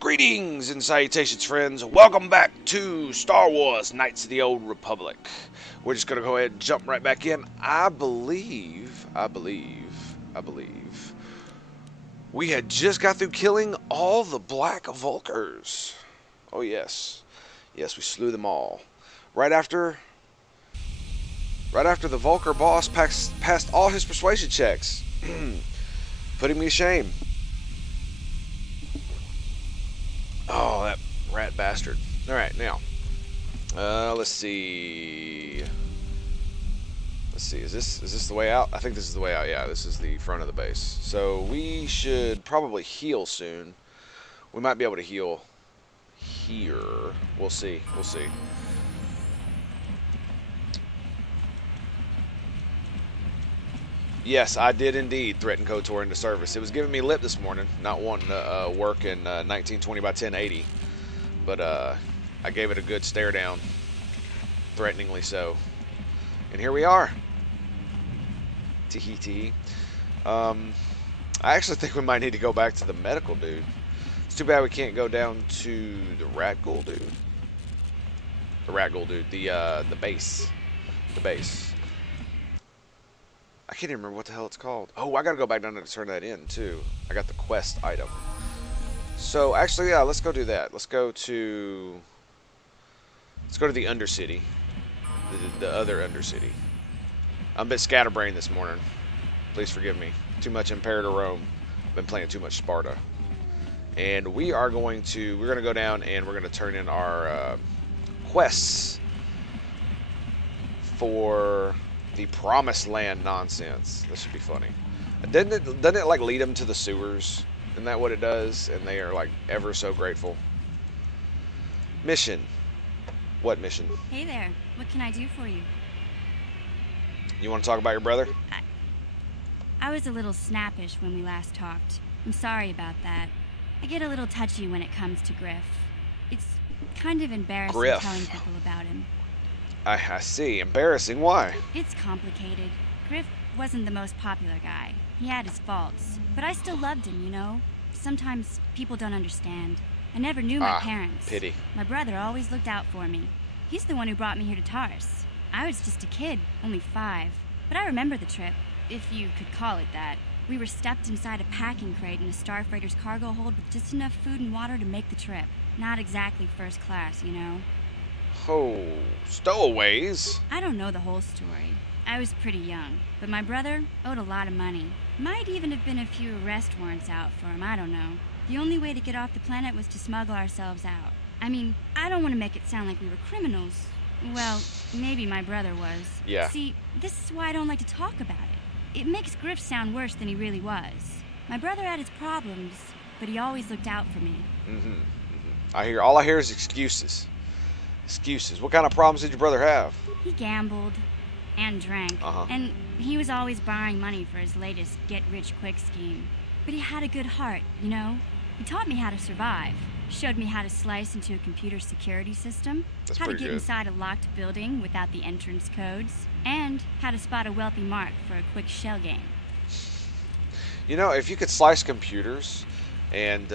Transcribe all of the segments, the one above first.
Greetings and salutations, friends. Welcome back to Star Wars Knights of the Old Republic. We're just going to go ahead and jump right back in. I believe we had just got through killing all the Black Vulkars. Oh, yes. Yes, we slew them all. Right after the Vulkar boss passed all his persuasion checks. Putting me to shame. Oh, that rat bastard. Alright, now. Let's see. Is this the way out? I think this is the way out, yeah. This is the front of the base. So we should probably heal soon. We might be able to heal here. We'll see. We'll see. Yes, I did indeed threaten KOTOR into service. It was giving me lip this morning, not wanting to work in 1920 by 1080. But I gave it a good stare down, threateningly so. And here we are. Tee tee. I actually think we might need to go back to the medical dude. It's too bad we can't go down to the rat ghoul dude. The rat ghoul dude. The base. The base. I can't even remember what the hell it's called. Oh, I gotta go back down there to turn that in too. I got the quest item. So actually, yeah, let's go do that. Let's go to the Undercity, the other Undercity. I'm a bit scatterbrained this morning. Please forgive me. Too much Imperator Rome. I've been playing too much Sparta. And we're gonna go down and we're gonna turn in our quests for the Promised Land nonsense. This should be funny. Doesn't it like lead them to the sewers? Isn't that what it does? And they are like ever so grateful. Mission. What mission? Hey there. What can I do for you? You want to talk about your brother? I was a little snappish when we last talked. I'm sorry about that. I get a little touchy when it comes to Griff. It's kind of embarrassing telling people about him. I see. Embarrassing. Why? It's complicated. Griff wasn't the most popular guy. He had his faults. But I still loved him, you know? Sometimes people don't understand. I never knew my parents. Pity. My brother always looked out for me. He's the one who brought me here to Tars. I was just a kid, only 5. But I remember the trip, if you could call it that. We were stuffed inside a packing crate in a starfreighter's cargo hold with just enough food and water to make the trip. Not exactly first class, you know? Oh, stowaways. I don't know the whole story. I was pretty young, but my brother owed a lot of money. Might even have been a few arrest warrants out for him, I don't know. The only way to get off the planet was to smuggle ourselves out. I mean, I don't want to make it sound like we were criminals. Well, maybe my brother was. Yeah. See, this is why I don't like to talk about it. It makes Griff sound worse than he really was. My brother had his problems, but he always looked out for me. All I hear is excuses. Excuses. What kind of problems did your brother have? He gambled and drank, and he was always borrowing money for his latest get-rich-quick scheme. But he had a good heart, you know? He taught me how to survive, showed me how to slice into a computer security system, how to get inside a locked building without the entrance codes, and how to spot a wealthy mark for a quick shell game. You know, if you could slice computers and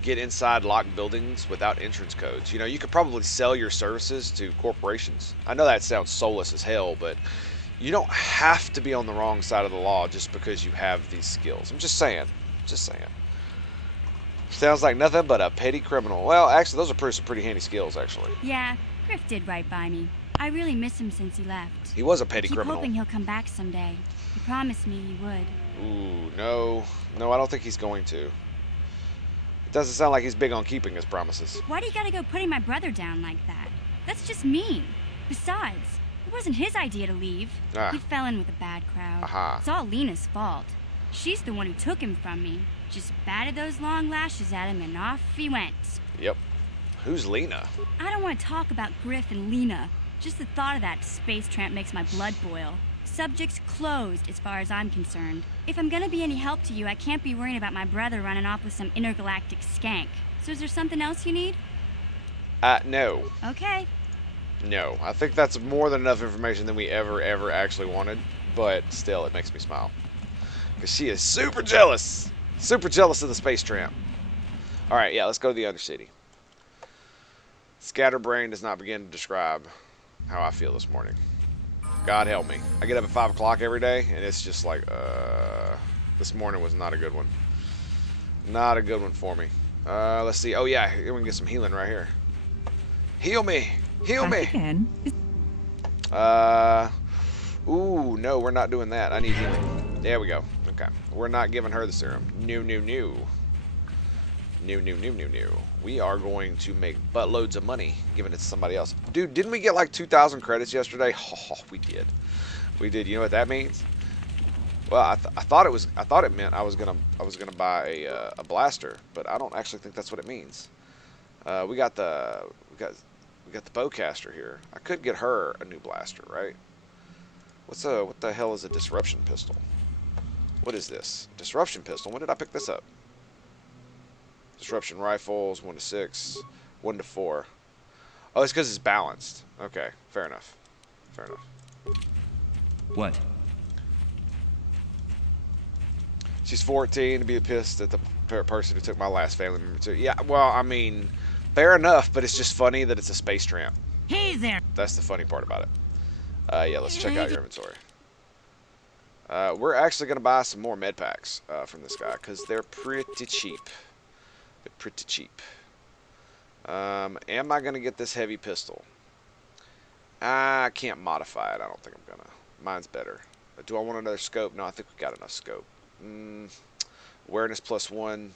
get inside locked buildings without entrance codes, you know, you could probably sell your services to corporations. I know that sounds soulless as hell, but you don't have to be on the wrong side of the law just because you have these skills. I'm just saying. Sounds like nothing but a petty criminal. Well, actually, those are some pretty handy skills, actually. Yeah, Griff did right by me. I really miss him since he left. He was a petty criminal. I keep hoping he'll come back someday. He promised me he would. Ooh, no, I don't think he's going to. It doesn't sound like he's big on keeping his promises. Why do you gotta go putting my brother down like that? That's just mean. Besides, it wasn't his idea to leave. He fell in with a bad crowd. It's all Lena's fault. She's the one who took him from me. Just batted those long lashes at him and off he went. Yep. Who's Lena? I don't want to talk about Griff and Lena. Just the thought of that space tramp makes my blood boil. Subject's closed as far as I'm concerned. If I'm gonna be any help to you, I can't be worrying about my brother running off with some intergalactic skank. So is there something else you need? No. Okay. No. I think that's more than enough information than we ever actually wanted. But still, it makes me smile. Because she is super jealous. Super jealous of the space tramp. All right, yeah, let's go to the Undercity. Scatterbrain does not begin to describe how I feel this morning. God help me. I get up at 5 o'clock every day, and it's just like, this morning was not a good one. Not a good one for me. Let's see. Oh, yeah, we can get some healing right here. Heal me. Heal me. Again. Ooh, no, we're not doing that. I need healing. There we go. Okay. We're not giving her the serum. New. We are going to make buttloads of money giving it to somebody else. Dude, didn't we get like 2,000 credits yesterday? Oh, we did. We did. You know what that means? Well, I thought it meant I was gonna buy a blaster, but I don't actually think that's what it means. We got the bowcaster here. I could get her a new blaster, right? What the hell is a disruption pistol? What is this? Disruption pistol. When did I pick this up? Disruption rifles, 1 to 6, 1 to 4. Oh, it's because it's balanced. Okay, fair enough. Fair enough. What? She's 14 to be pissed at the person who took my last family member too. Yeah, well, I mean, fair enough, but it's just funny that it's a space tramp. Hey there. That's the funny part about it. Yeah, let's check out your inventory. We're actually going to buy some more med packs from this guy because they're pretty cheap. They're pretty cheap. Am I going to get this heavy pistol? I can't modify it. I don't think I'm going to. Mine's better. Do I want another scope? No, I think we got enough scope. Awareness +1.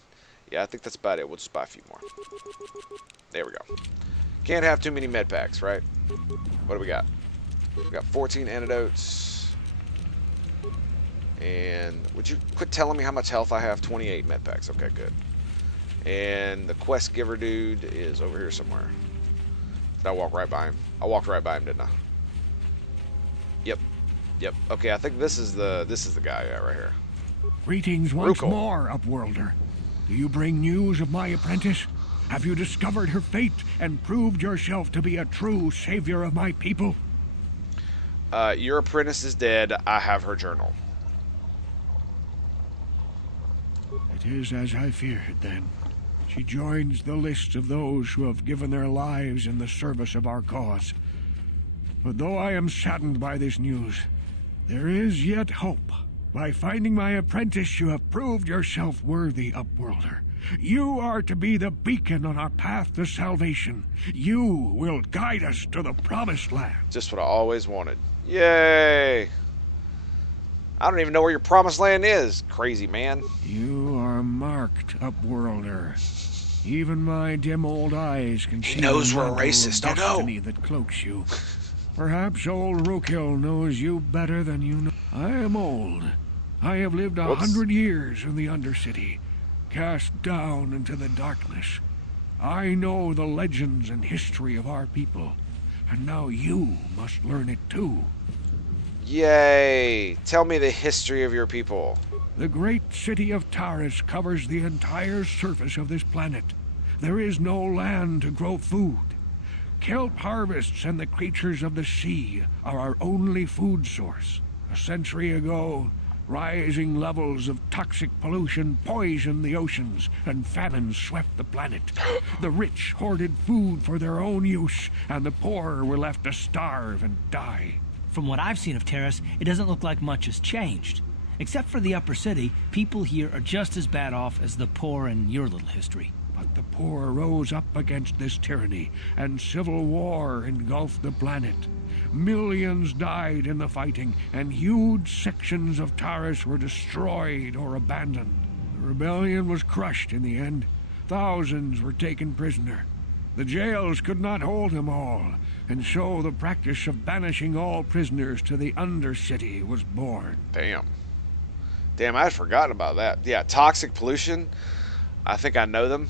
Yeah, I think that's about it. We'll just buy a few more. There we go. Can't have too many med packs, right? What do we got? We got 14 antidotes. And would you quit telling me how much health I have? 28 med packs. Okay, good. And the quest giver dude is over here somewhere. Did I walk right by him? I walked right by him, didn't I? Yep. Yep. Okay, I think this is the guy right here. Greetings once Rukel. more, Upworlder. Do you bring news of my apprentice? Have you discovered her fate and proved yourself to be a true savior of my people? Your apprentice is dead. I have her journal. It is as I feared, then. She joins the list of those who have given their lives in the service of our cause. But though I am saddened by this news, there is yet hope. By finding my apprentice, you have proved yourself worthy, Upworlder. You are to be the beacon on our path to salvation. You will guide us to the promised land. Just what I always wanted. Yay! I don't even know where your promised land is, crazy man. You are marked, Upworlder. Even my dim old eyes can see knows the we're a mantle of racist. Oh, no. destiny that cloaks you. Perhaps old Repubilc knows you better than you know. I am old. I have lived 100 years in the Undercity, cast down into the darkness. I know the legends and history of our people, and now you must learn it too. Yay! Tell me the history of your people. The great city of Taris covers the entire surface of this planet. There is no land to grow food. Kelp harvests and the creatures of the sea are our only food source. A century ago, rising levels of toxic pollution poisoned the oceans, and famine swept the planet. The rich hoarded food for their own use, and the poor were left to starve and die. From what I've seen of Taris, it doesn't look like much has changed. Except for the upper city, people here are just as bad off as the poor in your little history. But the poor rose up against this tyranny, and civil war engulfed the planet. Millions died in the fighting, and huge sections of Taris were destroyed or abandoned. The rebellion was crushed in the end. Thousands were taken prisoner. The jails could not hold them all, and so the practice of banishing all prisoners to the Undercity was born. Damn. Damn, I had forgotten about that. Yeah, toxic pollution. I think I know them.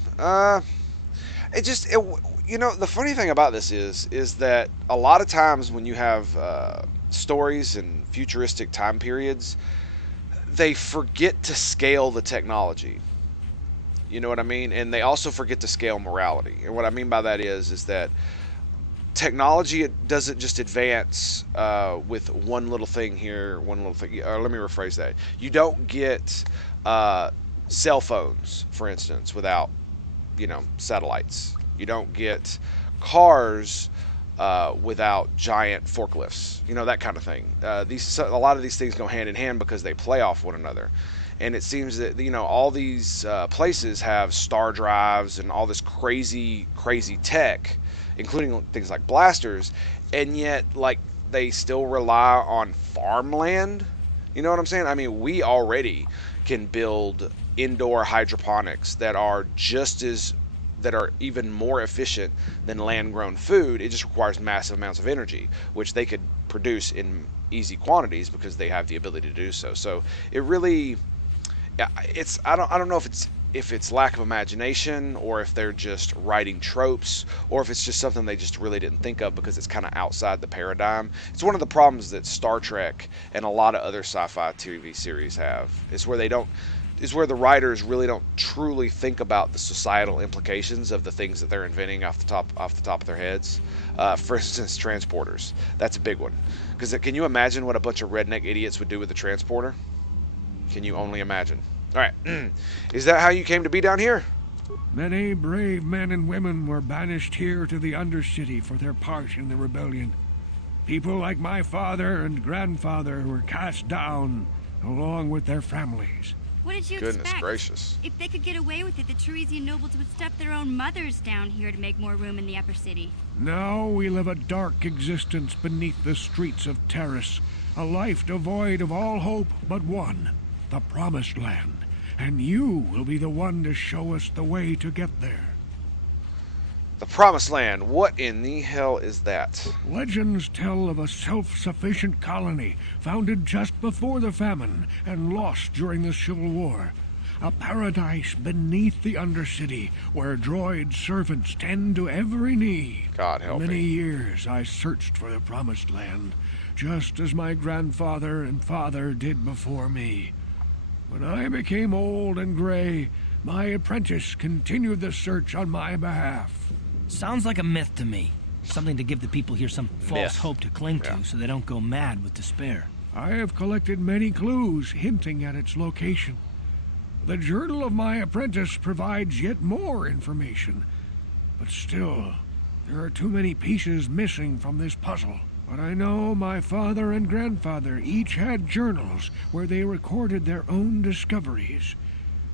You know, the funny thing about this is that a lot of times when you have stories in futuristic time periods, they forget to scale the technology. You know what I mean? And they also forget to scale morality. And what I mean by that is that technology, it doesn't just advance with one little thing here, one little thing. Let me rephrase that. You don't get cell phones, for instance, without you know, satellites. You don't get cars without giant forklifts. You know, that kind of thing. A lot of these things go hand in hand because they play off one another. And it seems that, you know, all these places have star drives and all this crazy tech, including things like blasters, and yet, like, they still rely on farmland. You know what I'm saying? I mean, we already can build indoor hydroponics that are even more efficient than land-grown food. It just requires massive amounts of energy, which they could produce in easy quantities because they have the ability to do so. So it really, I don't know if it's lack of imagination, or if they're just writing tropes, or if it's just something they just really didn't think of because it's kind of outside the paradigm. It's one of the problems that Star Trek and a lot of other sci-fi TV series have, is where the writers really don't truly think about the societal implications of the things that they're inventing off the top of their heads. For instance, transporters. That's a big one. Because can you imagine what a bunch of redneck idiots would do with a transporter? Can you only imagine? All right. Is that how you came to be down here? Many brave men and women were banished here to the Undercity for their part in the rebellion. People like my father and grandfather were cast down, along with their families. What did you Goodness expect? gracious. If they could get away with it, the Teresian nobles would stuff their own mothers down here to make more room in the upper city. Now we live a dark existence beneath the streets of Terrace, a life devoid of all hope but one, the Promised Land. And you will be the one to show us the way to get there. The Promised Land. What in the hell is that? Legends tell of a self-sufficient colony founded just before the famine and lost during the Civil War. A paradise beneath the Undercity where droid servants tend to every need. God help me. For many years I searched for the Promised Land, just as my grandfather and father did before me. When I became old and gray, my apprentice continued the search on my behalf. Sounds like a myth to me. Something to give the people here some false hope to cling to so they don't go mad with despair. I have collected many clues hinting at its location. The journal of my apprentice provides yet more information. But still, there are too many pieces missing from this puzzle. But I know my father and grandfather each had journals where they recorded their own discoveries.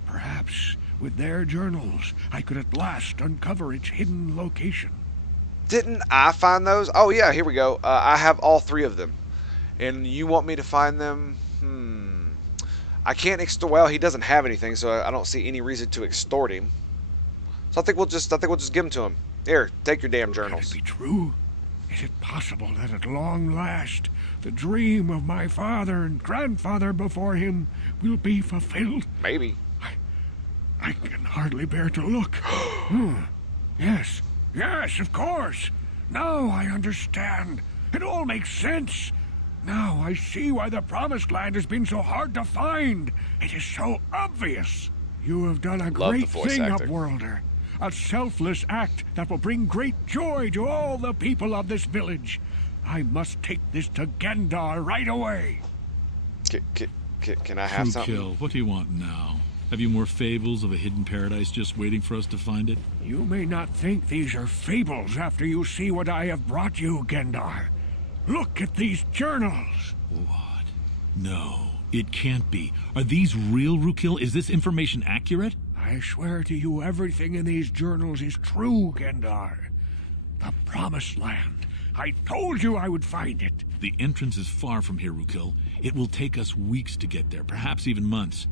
Perhaps with their journals, I could at last uncover its hidden location. Didn't I find those? Oh yeah, here we go. I have all 3 of them. And you want me to find them? I can't extort. Well, he doesn't have anything, so I don't see any reason to extort him. So I think we'll just give them to him. Here, take your damn journals. Can it be true? Is it possible that at long last, the dream of my father and grandfather before him will be fulfilled? Maybe. I can hardly bear to look. Yes, of course. Now I understand. It all makes sense. Now I see why the Promised Land has been so hard to find. It is so obvious. You have done a great thing, Upworlder. A selfless act that will bring great joy to all the people of this village. I must take this to Gendar right away. Can I have something? Kill. What do you want now? Have you more fables of a hidden paradise just waiting for us to find it? You may not think these are fables after you see what I have brought you, Gendar. Look at these journals. What? No, it can't be. Are these real, Rukil? Is this information accurate? I swear to you everything in these journals is true, Gendar. The Promised Land. I told you I would find it. The entrance is far from here, Rukil. It will take us weeks to get there, perhaps even months.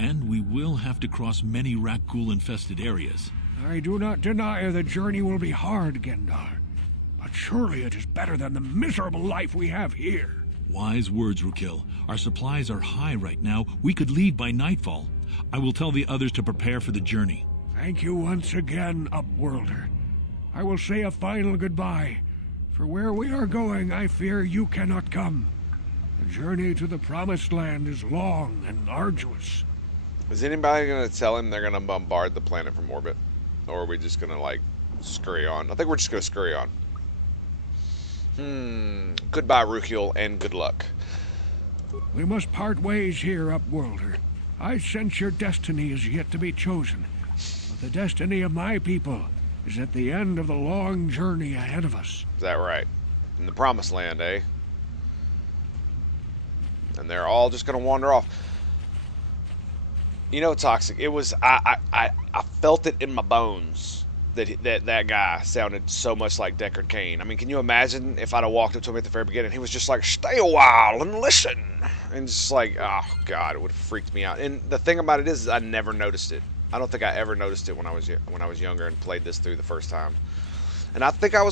And we will have to cross many Rakghoul-infested areas. I do not deny the journey will be hard, Gendar. But surely it is better than the miserable life we have here. Wise words, Rukil. Our supplies are high right now. We could leave by nightfall. I will tell the others to prepare for the journey. Thank you once again, Upworlder. I will say a final goodbye. For where we are going, I fear you cannot come. The journey to the Promised Land is long and arduous. Is anybody going to tell him they're going to bombard the planet from orbit? Or are we just going to, like, scurry on? I think we're just going to scurry on. Goodbye, Rukil, and good luck. We must part ways here, Upworlder. I sense your destiny is yet to be chosen. but the destiny of my people is at the end of the long journey ahead of us. Is that right? In the promised land, eh? And they're all just gonna wander off. You know, Toxic, it was, I felt it in my bones that guy sounded so much like Deckard Cain. I mean, can you imagine if I'd have walked up to him at the very beginning, he was just like, stay a while and listen. And just like, oh God, it would have freaked me out. And the thing about it is I never noticed it. I don't think I ever noticed it when I was younger and played this through the first time. And I think I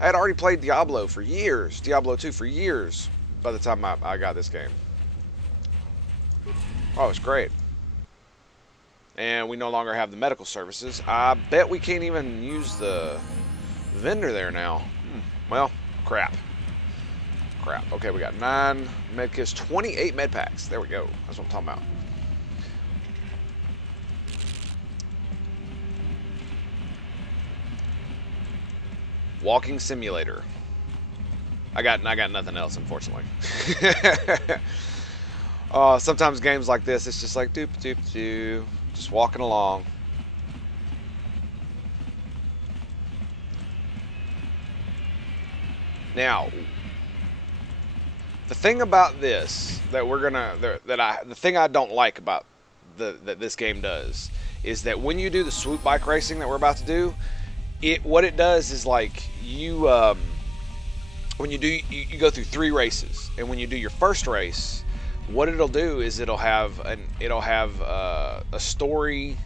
had already played Diablo for years, Diablo 2 for years by the time I got this game. Oh, it's great. And we no longer have the medical services. I bet we can't even use the vendor there now. Well, crap. Crap. Okay, we got 9 medkits, 28 med packs. There we go. That's what I'm talking about. Walking simulator. I got nothing else, unfortunately. Sometimes games like this, it's just like doop doop doo, just walking along. Now, the thing about this that the thing I don't like about that this game does is that when you do the swoop bike racing that we're about to do, what it does is like you when you go through 3 races, and when you do your first race, what it'll do is it'll have a story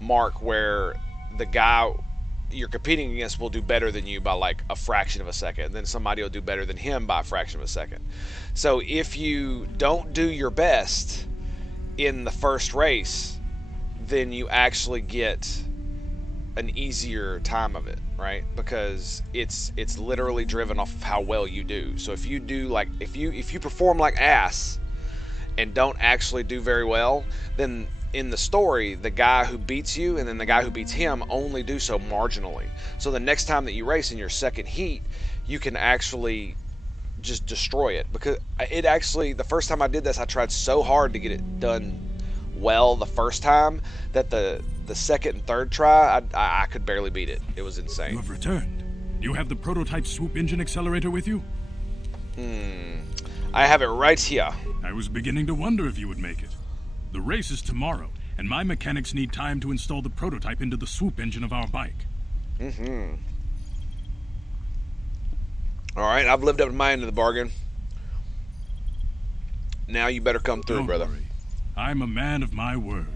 mark where the guy you're competing against will do better than you by like a fraction of a second. Then somebody will do better than him by a fraction of a second. So if you don't do your best in the first race, then you actually get an easier time of it, right? Because it's literally driven off of how well you do. So if you do like if you perform like ass and don't actually do very well, then in the story, the guy who beats you and then the guy who beats him only do so marginally. So the next time that you race in your second heat, you can actually just destroy it. Because it actually, the first time I did this, I tried so hard to get it done well the first time that the second and third try, I could barely beat it. It was insane. You have returned. You have the prototype swoop engine accelerator with you? I have it right here. I was beginning to wonder if you would make it. The race is tomorrow, and my mechanics need time to install the prototype into the swoop engine of our bike. Alright, I've lived up to my end of the bargain. Now you better come through, Don't brother. worry. I'm a man of my word.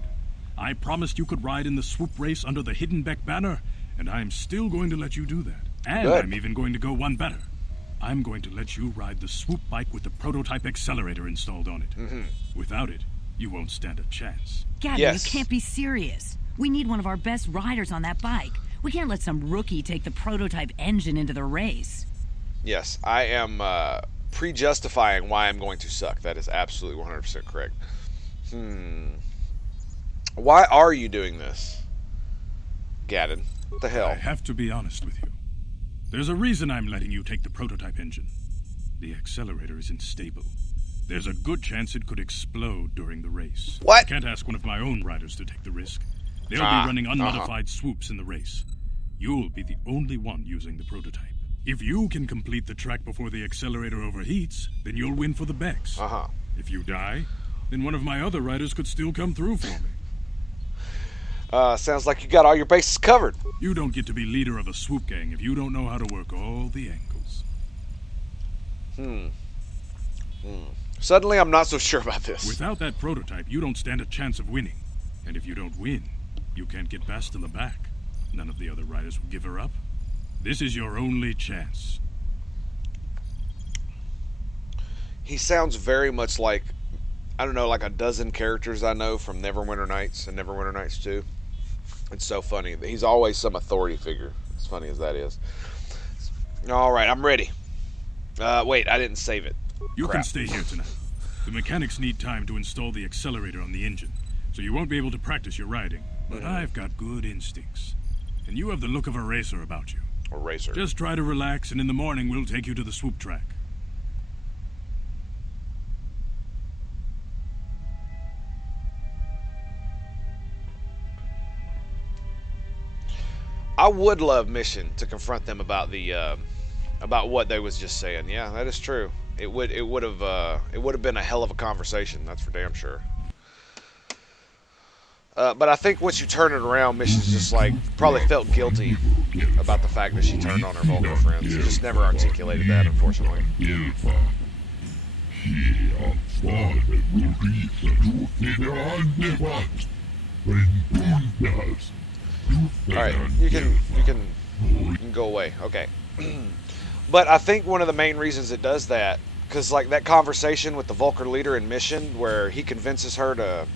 I promised you could ride in the swoop race under the Hiddenbeck banner, and I'm still going to let you do that. And Good. I'm even going to go one better. I'm going to let you ride the swoop bike with the prototype accelerator installed on it. Without it, you won't stand a chance. Gabby, Yes. you can't be serious. We need one of our best riders on that bike. We can't let some rookie take the prototype engine into the race. Yes, I am pre-justifying why I'm going to suck. That is absolutely 100% correct. Why are you doing this, Gaddon? What the hell? I have to be honest with you. There's a reason I'm letting you take the prototype engine. The accelerator isn't stable. There's a good chance it could explode during the race. What? I can't ask one of my own riders to take the risk. They'll be running unmodified swoops in the race. You'll be the only one using the prototype. If you can complete the track before the accelerator overheats, then you'll win for the Becks. If you die, then one of my other riders could still come through for me. Sounds like you got all your bases covered. You don't get to be leader of a swoop gang if you don't know how to work all the angles. Suddenly, I'm not so sure about this. Without that prototype, you don't stand a chance of winning. And if you don't win, you can't get past to the back. None of the other riders will give her up. This is your only chance. He sounds very much like, I don't know, like a dozen characters I know from Neverwinter Nights and Neverwinter Nights 2. It's so funny. He's always some authority figure, as funny as that is. Alright, I'm ready. Wait, I didn't save it. You Crap. can stay here tonight. The mechanics need time to install the accelerator on the engine, so you won't be able to practice your riding. But I've got good instincts. And you have the look of a racer about you. A racer. Just try to relax, and in the morning we'll take you to the swoop track. I would love Mission to confront them about the about what they was just saying. Yeah, that is true. It would have been a hell of a conversation. That's for damn sure. But I think once you turn it around, Mission's just like probably felt guilty about the fact that she turned on her Vulcan friends. She just never articulated that, unfortunately. Alright, you can go away. Okay. But I think one of the main reasons it does that, because like that conversation with the Vulcan leader in Mission, where he convinces her to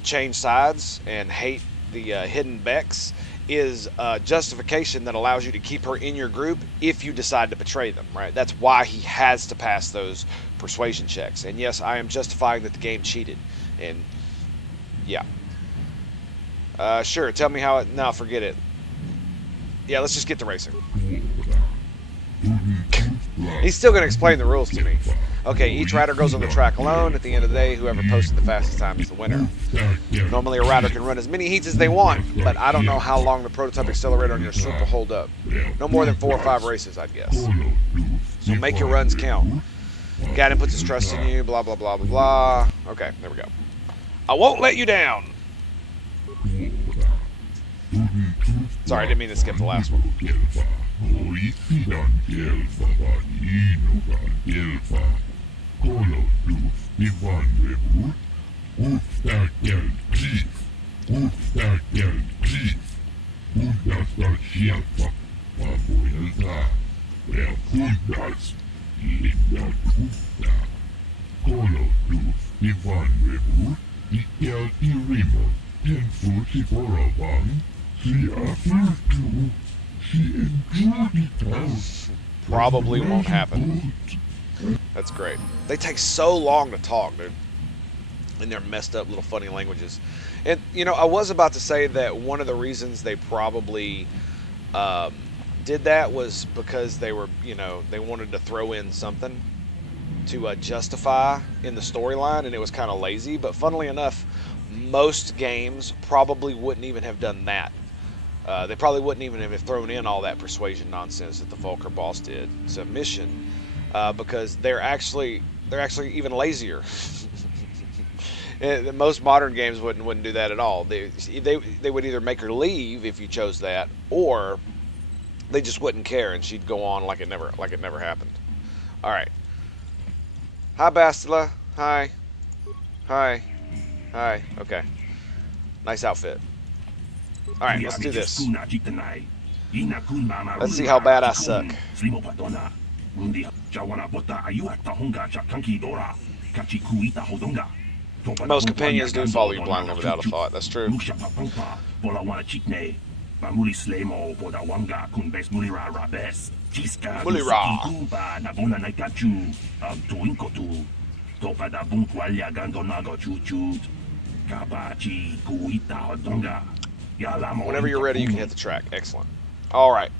change sides and hate the hidden Becks, is justification that allows you to keep her in your group if you decide to betray them, right? That's why he has to pass those persuasion checks. And yes, I am justifying that the game cheated. And yeah. Sure, tell me how it... No, forget it. Yeah, let's just get to racing. He's still going to explain the rules to me. Okay, each rider goes on the track alone. At the end of the day, whoever posted the fastest time is the winner. Normally, a rider can run as many heats as they want, but I don't know how long the prototype accelerator on your Swoop will hold up. No more than 4 or 5 races, I'd guess. So make your runs count. Gaddon puts his trust in you, blah, blah, blah, blah, blah. Okay, there we go. I won't let you down. Sorry, I didn't mean to skip the last one. Probably won't happen. That's great. They take so long to talk, dude. In their messed up little funny languages. And, you know, I was about to say that one of the reasons they probably did that was because they were, you know, they wanted to throw in something to justify in the storyline, and it was kind of lazy. But funnily enough, most games probably wouldn't even have done that. They probably wouldn't even have thrown in all that persuasion nonsense that the Vulcan boss did to Mission, because they're actually even lazier. Most modern games wouldn't do that at all. They would either make her leave if you chose that, or they just wouldn't care and she'd go on like it never happened. All right. Hi, Bastila. Hi. Hi. Hi. Okay. Nice outfit. All right, let's do this. Let's see how bad I suck. Most companions do follow you blindly without a thought. That's true. Whenever you're ready, you can hit the track. Excellent. All right.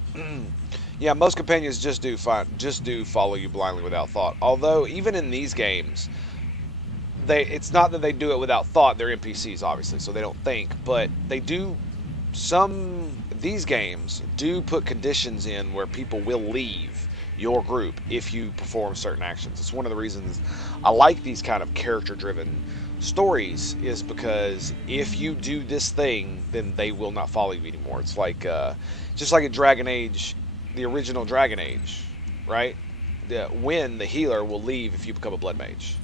Yeah, most companions just do follow you blindly without thought. Although even in these games, it's not that they do it without thought. They're NPCs, obviously, so they don't think. But they do. These games do put conditions in where people will leave your group if you perform certain actions. It's one of the reasons I like these kind of character-driven stories, is because if you do this thing, then they will not follow you anymore. It's like just like in Dragon Age, the original Dragon Age, right? When the healer will leave if you become a blood mage.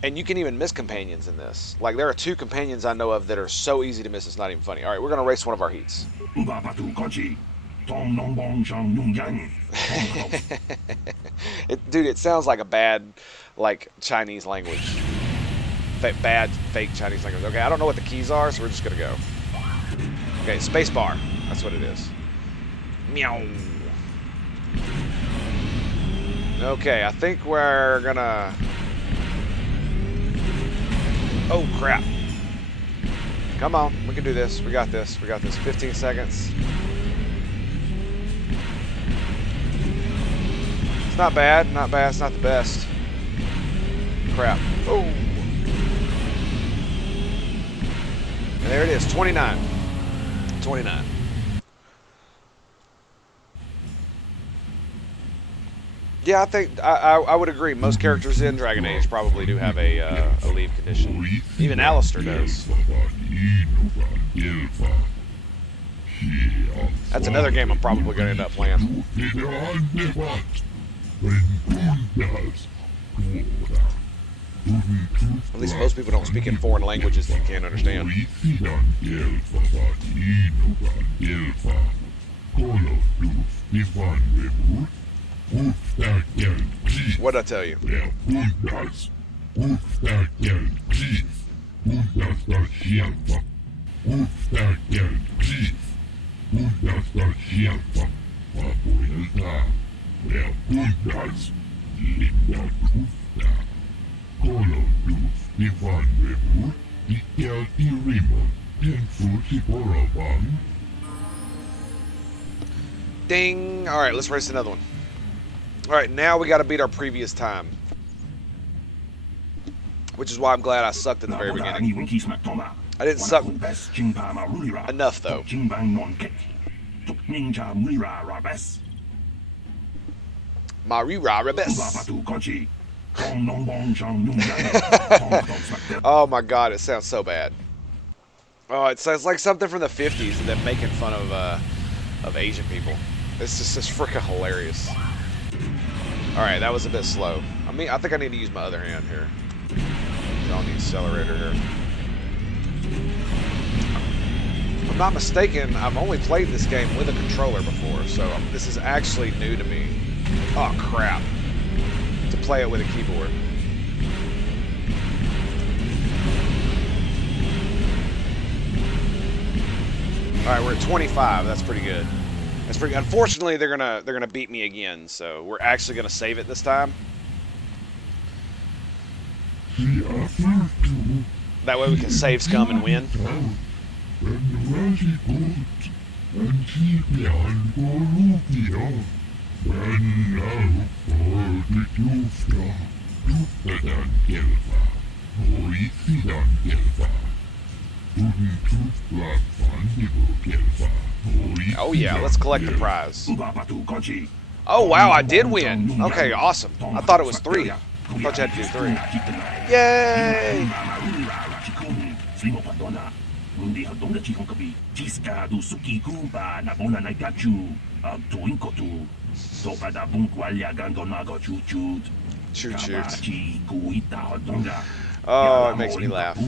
And you can even miss companions in this. Like, there are 2 companions I know of that are so easy to miss, it's not even funny. All right, we're going to race one of our heats. Dude, it sounds like a bad, like, Chinese language. Bad, fake Chinese language. Okay, I don't know what the keys are, so we're just going to go. Okay, space bar. That's what it is. Meow. Okay, I think we're going to... Oh, crap. Come on. We can do this. We got this. We got this. 15 seconds. It's not bad. Not bad. It's not the best. Crap. Oh. And there it is. 29. 29. Yeah, I think I would agree. Most characters in Dragon Age probably do have a leave condition. Even Alistair does. That's another game I'm probably going to end up playing. At least most people don't speak in foreign languages that you can't understand. What'd I tell you? Ding! Alright, let's race another one. Alright, now we gotta beat our previous time. Which is why I'm glad I sucked at the very beginning. I didn't suck enough, though. Marira Rebes. Oh my god, it sounds so bad. Oh, it sounds like something from the 50s and them making fun of Asian people. It's just freaking hilarious. Alright, that was a bit slow. I mean, I think I need to use my other hand here. On the accelerator here. If I'm not mistaken, I've only played this game with a controller before, so this is actually new to me. Oh crap. To play it with a keyboard. Alright, we're at 25. That's pretty good. That's pretty good. Unfortunately, they're gonna beat me again, so we're actually gonna save it this time. That way we can save scum and win. Oh yeah, let's collect the prize. Oh wow, I did win. Okay, awesome. I thought it was 3. I thought you had to do 3. Yay! Shoot, shoot. Oh, it makes me laugh.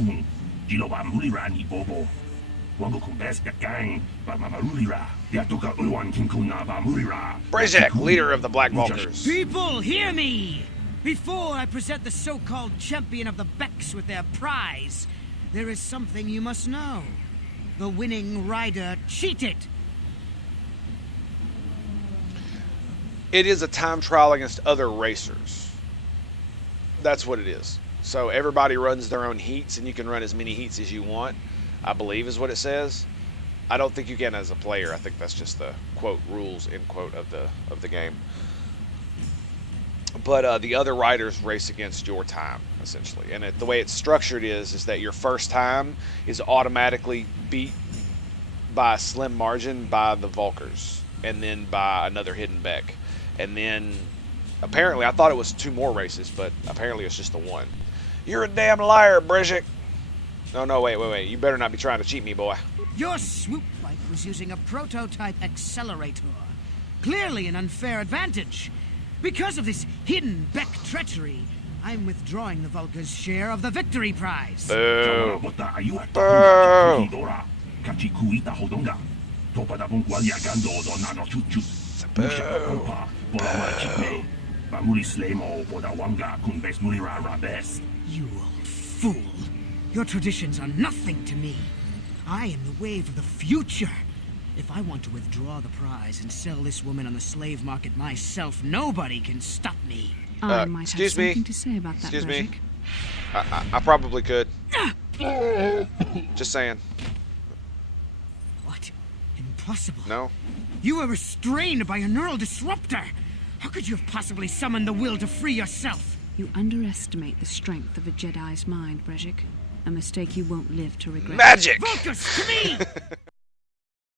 Brezek, leader of the Black Vulkars. People, hear me! Before I present the so-called champion of the Becks with their prize, there is something you must know. The winning rider cheated. It is a time trial against other racers. That's what it is. So everybody runs their own heats, and you can run as many heats as you want, I believe is what it says. I don't think you can as a player. I think that's just the quote rules end quote of the game. But the other riders race against your time, essentially. And the way it's structured is that your first time is automatically beat by a slim margin by the Vulkars, and then by another hidden Beck. And then, apparently, I thought it was 2 more races, but apparently it's just the 1. You're a damn liar, Brezek. No, wait. You better not be trying to cheat me, boy. Your swoop bike was using a prototype accelerator. Clearly an unfair advantage. Because of this hidden Beck treachery, I'm withdrawing the Vulkars' share of the victory prize. Boo. Boo. You old fool. Your traditions are nothing to me. I am the wave of the future. If I want to withdraw the prize and sell this woman on the slave market myself, nobody can stop me. I might have something me. to say about that, Excuse Brezek. me. I probably could. Just saying. What? Impossible. No. You were restrained by a neural disruptor. How could you have possibly summoned the will to free yourself? You underestimate the strength of a Jedi's mind, Brezek. A mistake you won't live to regret. Magic! Vulkars, to me!